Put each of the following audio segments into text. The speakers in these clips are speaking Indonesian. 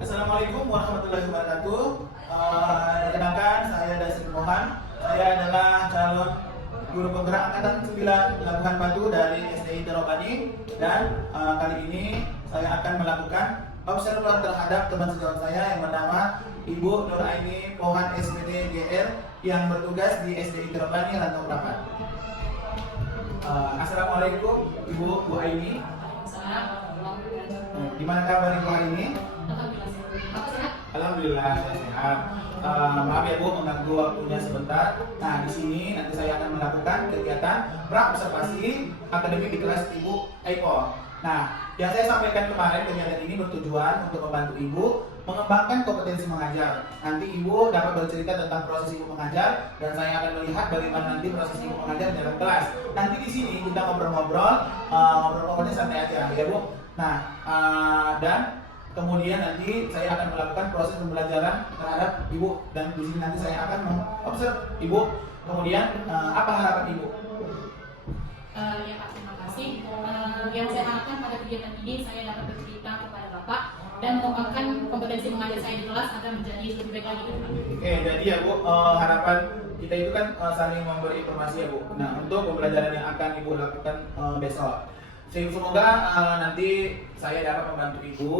Assalamualaikum warahmatullahi wabarakatuh. Perkenalkan, saya Dasri Mohan. Saya adalah calon guru penggerak angkatan 9 Labuhan Batu dari SDI Terobani, dan kali ini saya akan melakukan observasi terhadap teman sejawat saya yang bernama Ibu Nur Aini Pohan SPD GR yang bertugas di SDI Terobani Rantau Prapat. Assalamualaikum Ibu Bu Aini. Gimana kabar Ibu Aini? Alhamdulillah saya sehat. Maaf ya Bu mengganggu waktunya sebentar. Nah, di sini nanti saya akan melakukan kegiatan pra-observasi akademik di kelas Ibu Aiko. Nah, yang saya sampaikan kemarin, kegiatan ini bertujuan untuk membantu Ibu mengembangkan kompetensi mengajar. Nanti Ibu dapat bercerita tentang proses Ibu mengajar, dan saya akan melihat bagaimana nanti proses Ibu mengajar di dalam kelas. Nanti di sini kita ngobrol-ngobrolnya santai aja ya Bu. Nah, dan kemudian nanti saya akan melakukan proses pembelajaran terhadap Ibu, dan di sini nanti saya akan mengobserv Ibu. Kemudian apa harapan Ibu? Ya Pak, terima kasih. Yang saya harapkan pada kegiatan ini saya dapat bercerita kepada Bapak dan mengembangkan kompetensi mengajar saya di kelas agar menjadi lebih baik lagi ke depan. Oke, jadi ya Bu, harapan kita itu kan saling memberi informasi ya Bu. Nah, untuk pembelajaran yang akan Ibu lakukan besok, semoga nanti saya dapat membantu Ibu,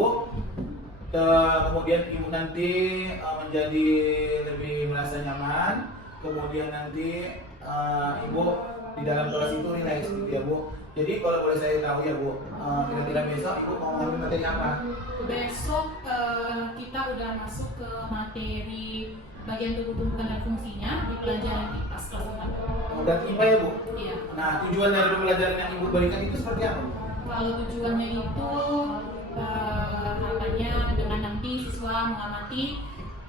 kemudian Ibu nanti menjadi lebih merasa nyaman, kemudian nanti Ibu di dalam kelas itu rileks gitu ya Bu. Jadi kalau boleh saya tahu ya Bu, kira-kira besok Ibu mau ngambil materi apa? Besok kita udah masuk ke materi bagian tubuh tumbuhan dan fungsinya di pelajaran IPAS kelas 4. Dan IPA ya Bu? Iya. Nah, tujuan dari pembelajaran yang Ibu berikan itu seperti apa? Kalau tujuannya itu harapannya dengan nanti siswa mengamati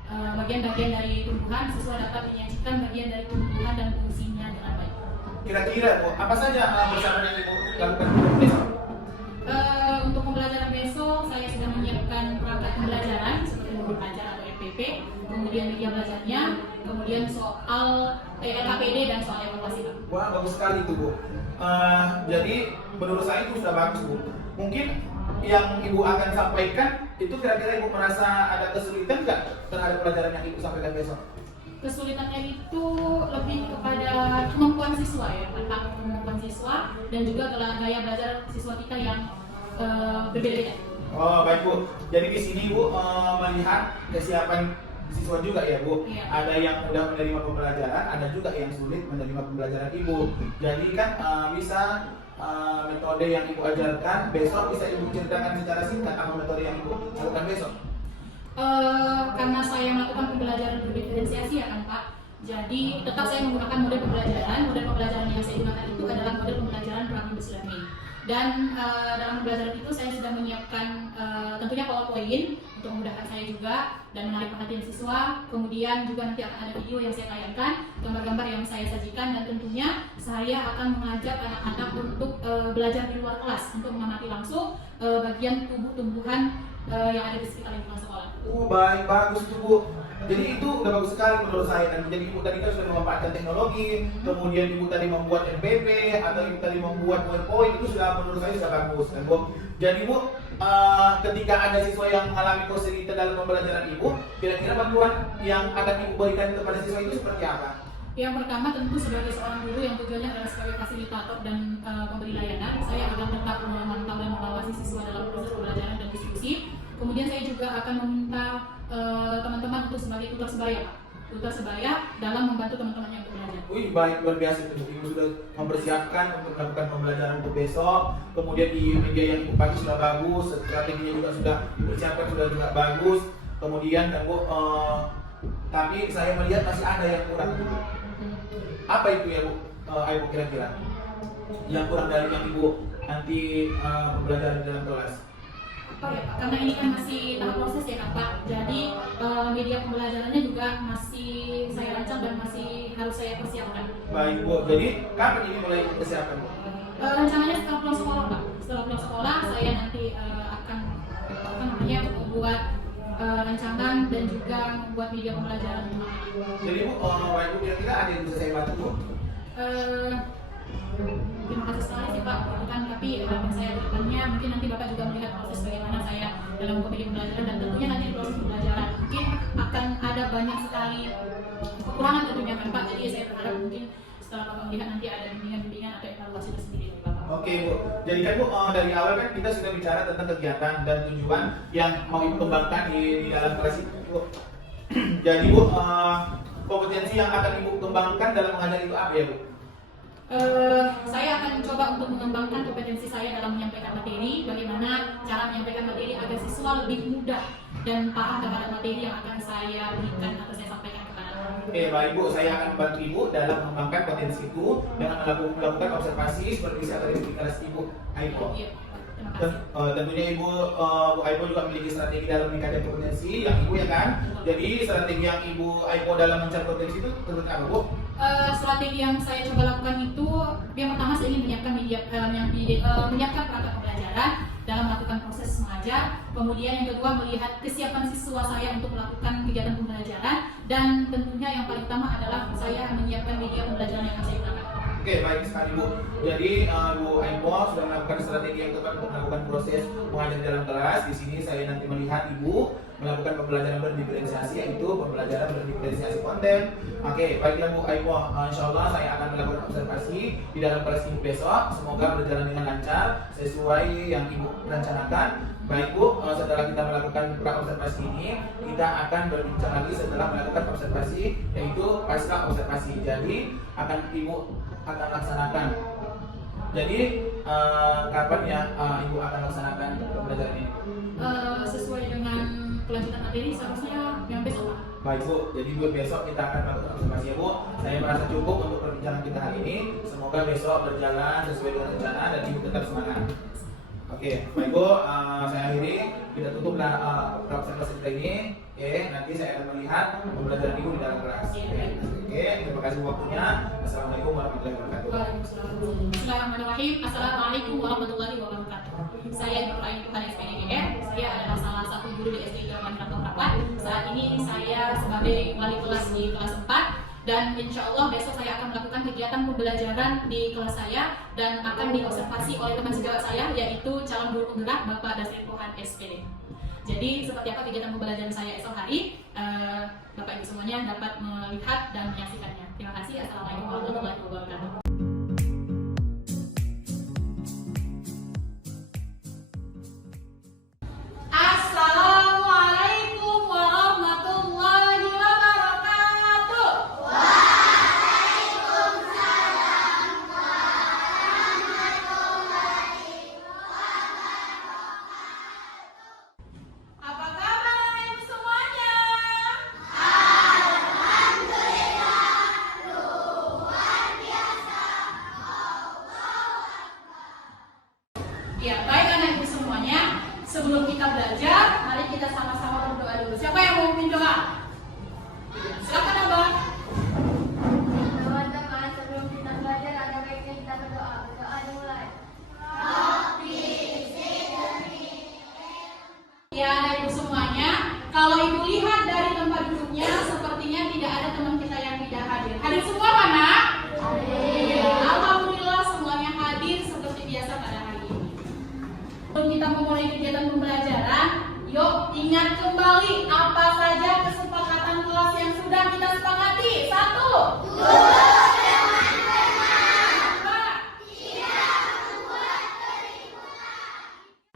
bagian-bagian dari tumbuhan, siswa dapat menyajikan bagian dari tumbuhan dan fungsinya dengan baik. Kira-kira Bu, apa saja persiapan yang Ibu lakukan besok? Untuk pembelajaran besok saya sudah menyiapkan perangkat pembelajaran seperti buku belajar atau MPP, kemudian media belajarnya, kemudian soal LKPD dan soal evaluasi. Wah, bagus sekali itu Bu. Jadi menurut saya itu sudah bagus Bu. Mungkin yang Ibu akan sampaikan itu kira-kira Ibu merasa ada kesulitan nggak terhadap pelajaran yang Ibu sampaikan besok? Kesulitannya itu lebih kepada kemampuan siswa ya, tentang kemampuan siswa dan juga gaya belajar siswa kita yang berbeda-beda. Oh baik Bu. Jadi di sini Bu melihat kesiapan siswa juga ya Bu. Iya. Ada yang mudah menerima pembelajaran, ada juga yang sulit menerima pembelajaran Ibu. Jadi kan bisa metode yang Ibu ajarkan besok bisa Ibu ceritakan secara singkat apa metode yang Ibu lakukan besok? Karena saya melakukan pembelajaran berdiferensiasi ya kan Pak, jadi tetap saya menggunakan model pembelajaran yang saya gunakan itu adalah model pembelajaran Praminus Learning. Dan dalam pembelajaran itu saya sudah menyiapkan tentunya PowerPoint untuk memudahkan saya juga dan menarik perhatian siswa. Kemudian juga nanti akan ada video yang saya tayangkan, gambar-gambar yang saya sajikan, dan tentunya saya akan mengajak anak-anak untuk belajar di luar kelas untuk mengamati langsung bagian tubuh tumbuhan yang ada di sekitar lingkungan sekolah. Baik, bagus itu Bu. Jadi itu udah bagus sekali menurut saya. Dan jadi Ibu tadi kan sudah memanfaatkan teknologi, kemudian Ibu tadi membuat MPP atau Ibu tadi membuat PowerPoint, itu sudah menurut saya sudah bagus kan Bu. Jadi Bu, ketika ada siswa yang mengalami kesulitan dalam pembelajaran Ibu, kira-kira bantuan yang akan Ibu berikan kepada siswa itu seperti apa? Yang pertama tentu sebagai seorang guru yang tujuannya adalah sebagai fasilitator dan pemberi layanan, saya akan tetap memantau dan mengawasi siswa dalam proses pembelajaran dan diskusi. Kemudian saya juga akan meminta teman-teman untuk sebagai tutor sebaya, Pak. Tutor sebaya dalam membantu teman-teman yang belajar. Wih, baik, luar biasa itu. Ibu sudah mempersiapkan untuk melakukan pembelajaran untuk besok. Kemudian di media yang Ibu pakai sudah bagus, strateginya juga sudah dipersiapkan sudah juga bagus. Kemudian dan Bu, tapi saya melihat masih ada yang kurang. Apa itu ya Bu? Ibu kira-kira yang kurang dari yang Ibu nanti pembelajaran dalam kelas? Apa ya Pak? Karena ini kan masih tahap proses ya kan Pak. Jadi media pembelajarannya juga masih saya rancang dan masih harus saya persiapkan. Baik Bu, jadi kapan ini mulai persiapan Bu? Rencananya setelah pulang sekolah Pak. Setelah pulang sekolah saya nanti akan membuat rancangan dan juga membuat media pembelajaran. Jadi Bu, Bapak Ibu kira-kira ada yang bisa saya bantu Bu? Terima kasih sekali sih Pak, bukan, tapi harapan saya ke depannya mungkin nanti Bapak juga melihat proses bagaimana saya dalam komedi pembelajaran, dan tentunya nanti di proses setelah Bapak melihat nanti ada bimbingan-bimbingan atau evaluasi tersendiri dari Bapak. Oke Bu, jadi kan Bu dari awal kan kita sudah bicara tentang kegiatan dan tujuan yang mau Ibu kembangkan di dalam kelas itu Bu. Jadi Bu, kompetensi yang akan Ibu kembangkan dalam mengajar itu apa ya Bu? Saya akan coba untuk mengembangkan kompetensi saya dalam menyampaikan materi, bagaimana cara menyampaikan materi agar siswa lebih mudah dan paham terhadap materi yang akan saya berikan atau saya sampaikan kepada anak. Oke, baik Bu, saya akan membantu Ibu dalam mengembangkan potensi itu dengan melakukan observasi seperti akademi di kelas Ibu Aipo. Iya, terima kasih. Tentunya Ibu Bu Aipo juga memiliki strategi dalam meningkatkan potensi yang Ibu ya kan. Jadi strategi yang Ibu Aipo dalam mencari potensi itu seperti apa Bu? Strategi yang saya coba lakukan itu yang pertama saya ingin menyiapkan perangkat pembelajaran dalam melakukan proses mengajar. Kemudian yang kedua melihat kesiapan siswa saya untuk melakukan kegiatan pembelajaran, dan tentunya yang paling utama adalah saya menyiapkan media pembelajaran yang akan saya gunakan. Oke, baik sekali Bu. Jadi Bu Aipo sudah melakukan strategi yang tepat untuk melakukan proses mengajar di dalam kelas. Di sini saya nanti melihat Ibu melakukan pembelajaran berdiferensiasi, yaitu pembelajaran berdiferensiasi konten. Oke, baiklah Bu Aipo. Insya Allah saya akan melakukan observasi di dalam kelas Ibu besok. Semoga berjalan dengan lancar sesuai yang Ibu rencanakan. Baik Bu, setelah kita melakukan pra-observasi ini, kita akan berbincang lagi setelah melakukan observasi, yaitu pasca observasi. Jadi akan Ibu akan laksanakan. Jadi kapan ya Ibu akan laksanakan pembelajaran ini? Sesuai dengan kelanjutan materi seharusnya yang besok Pak. Baik Bu, jadi buat besok kita akan melakukan observasi ya Bu. Saya merasa cukup untuk perbincangan kita hari ini. Semoga besok berjalan sesuai dengan rencana dan Ibu tetap semangat. Oke, baik Bu, saya akhiri. Kita tutuplah observasi kita ini. Oke, nanti saya akan melihat pembelajaran Ibu di dalam kelas. Oke, terima kasih waktunya. Assalamualaikum warahmatullahi wabarakatuh. Bismillahirrahmanirrahim. Assalamualaikum warahmatullahi wabarakatuh. Saya Nur Ain Tuhan SPNGR. Saya adalah salah satu guru di SD Jalan Kantong Rapat. Saat ini saya sebagai wali kelas di kelas 4. Dan insya Allah besok saya akan melakukan kegiatan pembelajaran di kelas saya dan akan diobservasi oleh teman sejawat saya, yaitu calon guru penggerak Bapak Dasri Pohan SPD. Jadi seperti apa kegiatan pembelajaran saya esok hari, Bapak Ibu semuanya dapat melihat dan menyaksikannya. Terima kasih. Assalamualaikum warahmatullahi wabarakatuh. Assalamualaikum warahmatullahi wabarakatuh. Apa kabar anak ibu semuanya? Ya, baik anak ibu semuanya. Sebelum kita belajar, mari kita sama-sama berdoa dulu. Siapa yang mau memimpin doa? Silakan Abah. Teman-teman, sebelum kita belajar ada baiknya kita berdoa. Berdoa dimulai. Ya, anak ibu semuanya, kalau ibu lihat dari tempat duduknya, sepertinya tidak ada teman kita yang tidak hadir. Hadir semua mana? Ya, alhamdulillah semuanya hadir seperti biasa pada hari ini. Sebelum kita memulai kegiatan pembelajaran, yuk ingat kembali apa saja kesepakatan kelas yang sudah kita sepakati. 1, 2,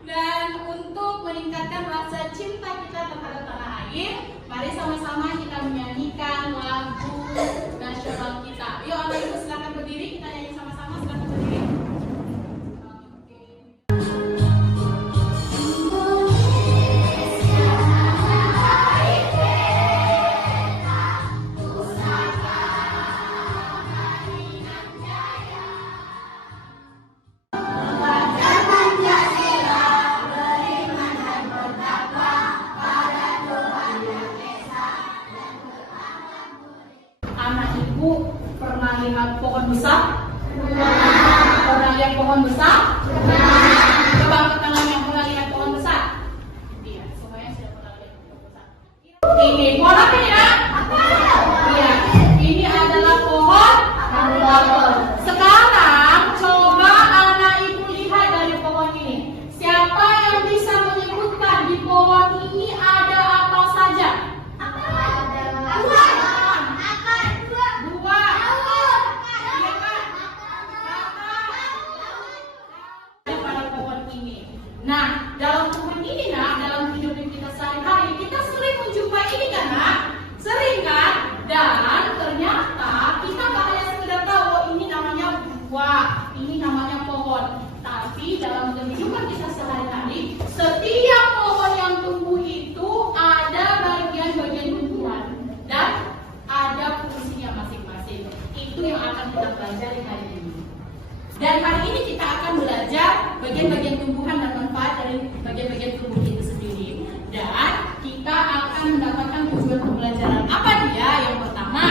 dan untuk meningkatkan rasa cinta kita terhadap tanah air, mari sama-sama kita menyanyikan lagu nasional kita. Yuk anak ibu silakan berdiri, kita nyanyi sama-sama. Silakan berdiri. Anak ibu pernah lihat pohon besar? Pernah lihat pohon besar? Coba angkat tangan yang pernah lihat pohon besar. Iya, semuanya sudah pernah lihat pohon besar. Ini pohon apa ya? Iya, ini adalah pohon apel. Sekarang coba anak ibu lihat dari pohon ini. Siapa yang bisa menyebutkan di pohon ini ada apa saja? Dua. Iya. akan belajar bagian-bagian tumbuhan dan manfaat dari bagian-bagian tumbuh itu sendiri. Dan kita akan mendapatkan tujuan pembelajaran. Apa dia? Yang pertama,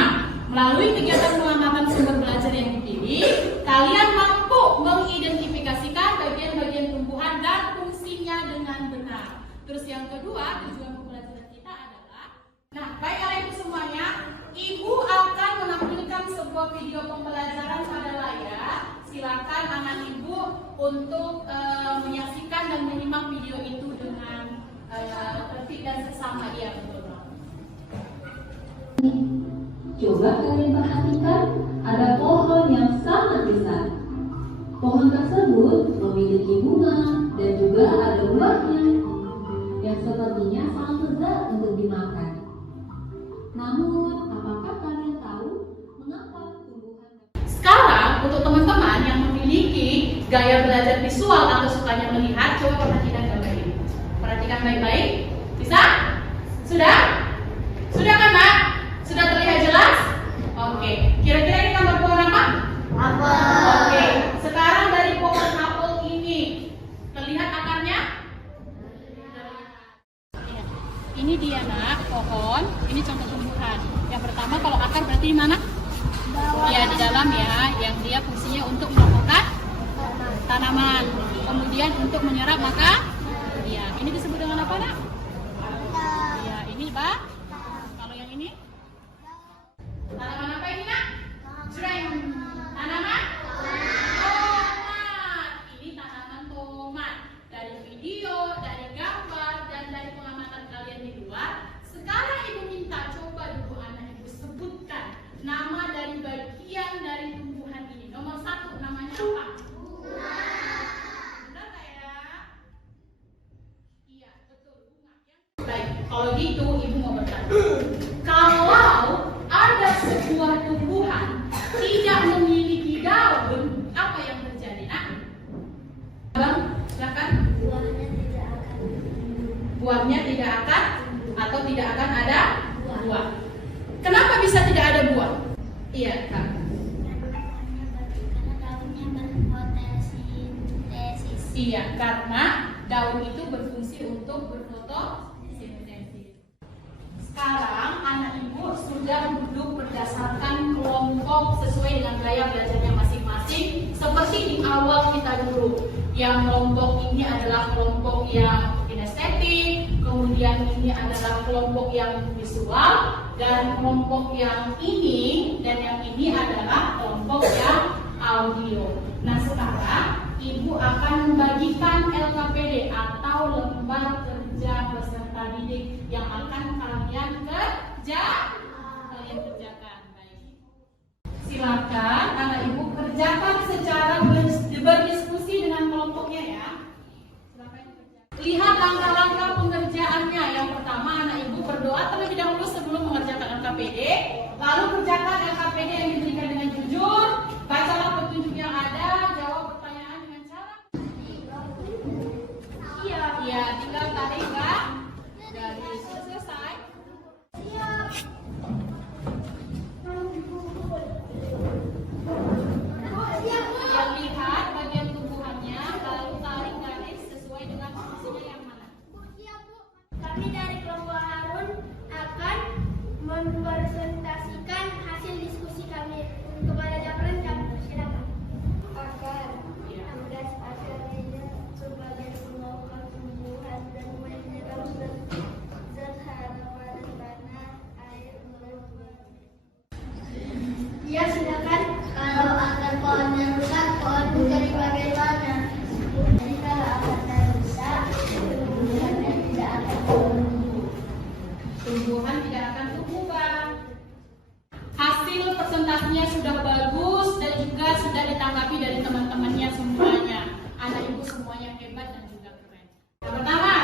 melalui kegiatan pengamatan sumber belajar yang dipilih, kalian mampu mengidentifikasikan bagian-bagian tumbuhan dan fungsinya dengan benar. Terus yang kedua, tujuan pembelajaran kita adalah, nah, baik Ibu semuanya, Ibu akan menampilkan sebuah video pembelajaran pada layar. Silakan anak Ibu untuk menyaksikan dan menyimak video itu dengan tertib dan seksama. Iya, betul. Coba kalian perhatikan, ada pohon yang sangat besar. Pohon tersebut memiliki bunga dan juga ada buahnya yang sepertinya sangat lezat untuk dimakan. Namun, apakah kalian tahu mengapa tumbuhan? Sekarang untuk teman-teman yang memiliki gaya belajar visual atau sukanya melihat, coba perhatikan gambar ini. Perhatikan baik-baik. Bisa? Sudah? Sudah kan, Mak? Sudah terlihat jelas? Oke. Kira-kira ini gambar pohon apa? Apel. Oke. Sekarang dari pohon apel ini terlihat akarnya? Iya. Ini dia, Nak, pohon. Ini contoh tumbuhan. Yang pertama, kalau akar berarti di mana? Ya, di dalam ya. Yang dia fungsinya untuk melakukan tanaman. Kemudian untuk menyerap maka ya, ini disebut dengan apa, Nak? Ya, ini, Pak. Kalau yang ini? Tanaman apa ini, Nak? Tanaman? Tomat. Ini tanaman tomat. Dari video, dari gambar, dan dari pengamatan kalian di luar, sekarang Ibu minta coba dulu anak Ibu sebutkan nama dari bagian dari tumbuhan ini. Nomor 1, namanya apa? Bunga. Benar nggak ya? Iya, betul, bunga. Baik, kalau gitu Ibu mau bertanya. Kalau ada sebuah tumbuhan tidak memiliki daun, apa yang terjadi? Nah, Bang, silakan. Buahnya tidak akan atau tidak akan ada buah. Kenapa bisa tidak ada buah? Iya, Kak. Iya, karena daun itu berfungsi untuk berfotosintesis. Sekarang anak Ibu sudah duduk berdasarkan kelompok sesuai dengan gaya belajarnya masing-masing. Seperti di awal kita dulu, yang kelompok ini adalah kelompok yang kinestetik, kemudian ini adalah kelompok yang visual, dan kelompok yang ini dan yang ini adalah kelompok yang audio. Nah, sekarang Ibu akan membagikan LKPD atau lembar kerja peserta didik yang akan kalian kerjakan. Baik. Silakan anak Ibu kerjakan secara berdiskusi dengan kelompoknya ya. Lihat langkah-langkah pengerjaannya. Yang pertama, anak Ibu berdoa terlebih dahulu sebelum mengerjakan LKPD. Lalu kerjakan LKPD yang diberikan dengan jujur. Bacalah petunjuk yang ada. Jawab pertanyaan dengan cara iya, tinggal tarik garis. Selesai. Yang lihat bagian tumbuhannya, lalu tarik garis sesuai dengan fungsinya yang mana. Kami dari kelompok Harun akan mempresentasikan hasil diskusi kami kepada Japran dan silakan. Akar, tugas akar ini sebagai penopang tumbuhan dan menyerap zat harapan tanah, air, melalui. Ya, silakan. Kalau akar pohonnya rusak, pohon menjadi bagaimana? Jadi kalau akarnya rusak, tumbuhannya tidak akan tumbuh. Tumbuhan tidak akan tumbuh, Bang. Hasil presentasinya sudah bagus dan juga sudah ditanggapi dari teman-temannya semuanya. Anak Ibu semuanya hebat dan juga keren. Yang pertama,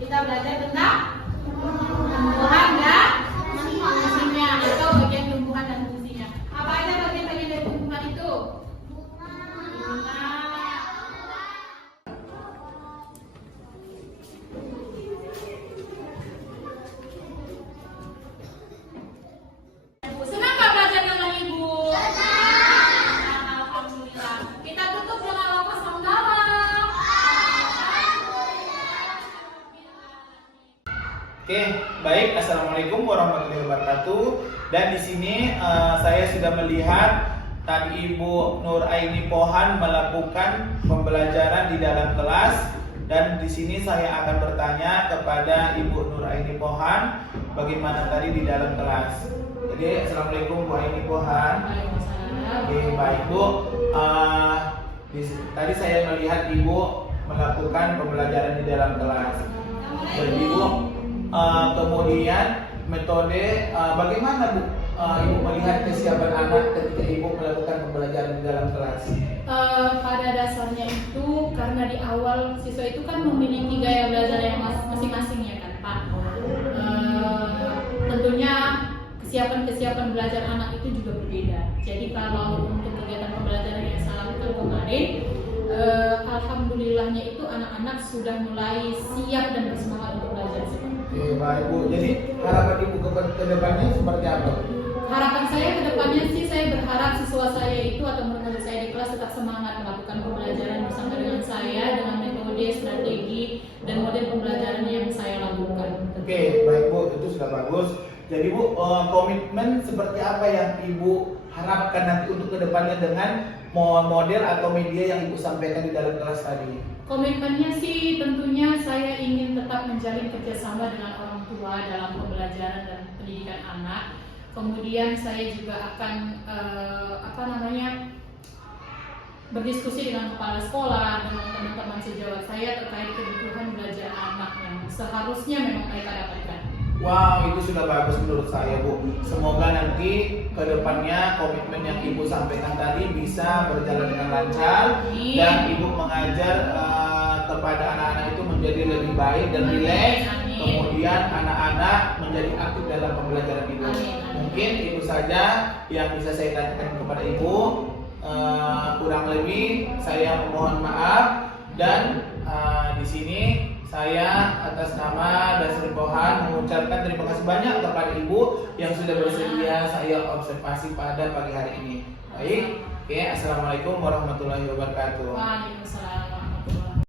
kita belajar tentang tumbuhan dan fungsinya atau bagian tumbuhan dan fungsinya. Apa aja bagian-bagian dari tumbuhan itu? Bunga. Senang nggak belajar dengan Ibu? baik. Assalamualaikum warahmatullahi wabarakatuh. Dan di sini saya sudah melihat tadi Ibu Nur Aini Pohan melakukan pembelajaran di dalam kelas. Dan di sini saya akan bertanya kepada Ibu Nur Aini Pohan bagaimana tadi di dalam kelas. Jadi assalamualaikum Bu Aini Pohan. Oke, baik Bu. Tadi saya melihat Ibu melakukan pembelajaran di dalam kelas. Jadi Ibu, kemudian metode bagaimana Bu Ibu melihat kesiapan anak ketika Ibu melakukan pembelajaran di dalam kelas? Pada dasarnya itu karena di awal siswa itu kan memiliki gaya belajar yang masing-masing ya kan Pak. Tentunya kesiapan belajar anak itu juga berbeda. Jadi kalau untuk kegiatan pembelajaran yang saya lakukan kemarin, alhamdulillahnya itu anak-anak sudah mulai siap dan bersemangat untuk belajar. Oke, baik Bu. Jadi harapan Ibu ke depannya seperti apa? Harapan saya ke depannya sih saya berharap siswa saya itu atau murid-murid saya di kelas tetap semangat melakukan pembelajaran bersama dengan saya dengan metode, strategi, dan model pembelajaran yang saya lakukan. Oke, baik Bu. Itu sudah bagus. Jadi Bu, komitmen seperti apa yang Ibu harapkan nanti untuk ke depannya dengan model atau media yang Ibu sampaikan di dalam kelas tadi? Komitmennya sih tentunya saya ingin tetap menjalin kerjasama dengan orang tua dalam pembelajaran dan pendidikan anak. Kemudian saya juga akan berdiskusi dengan kepala sekolah, dengan teman-teman sejawat saya terkait kebutuhan belajar anak yang seharusnya memang mereka dapatkan. Wow, itu sudah bagus menurut saya Bu. Semoga nanti ke depannya komitmen yang Ibu sampaikan tadi bisa berjalan dengan lancar. Amin. Dan Ibu mengajar kepada anak-anak itu menjadi lebih baik dan rileks. Amin. Kemudian anak-anak menjadi aktif dalam pembelajaran Ibu. Amin. Mungkin itu saja yang bisa saya tanyakan kepada Ibu. Kurang lebih saya memohon maaf dan di sini saya atas nama Dasri Pohan mengucapkan terima kasih banyak kepada Ibu yang sudah bersedia saya observasi pada pagi hari ini. Baik, oke, assalamualaikum warahmatullahi wabarakatuh. Waalaikumsalam.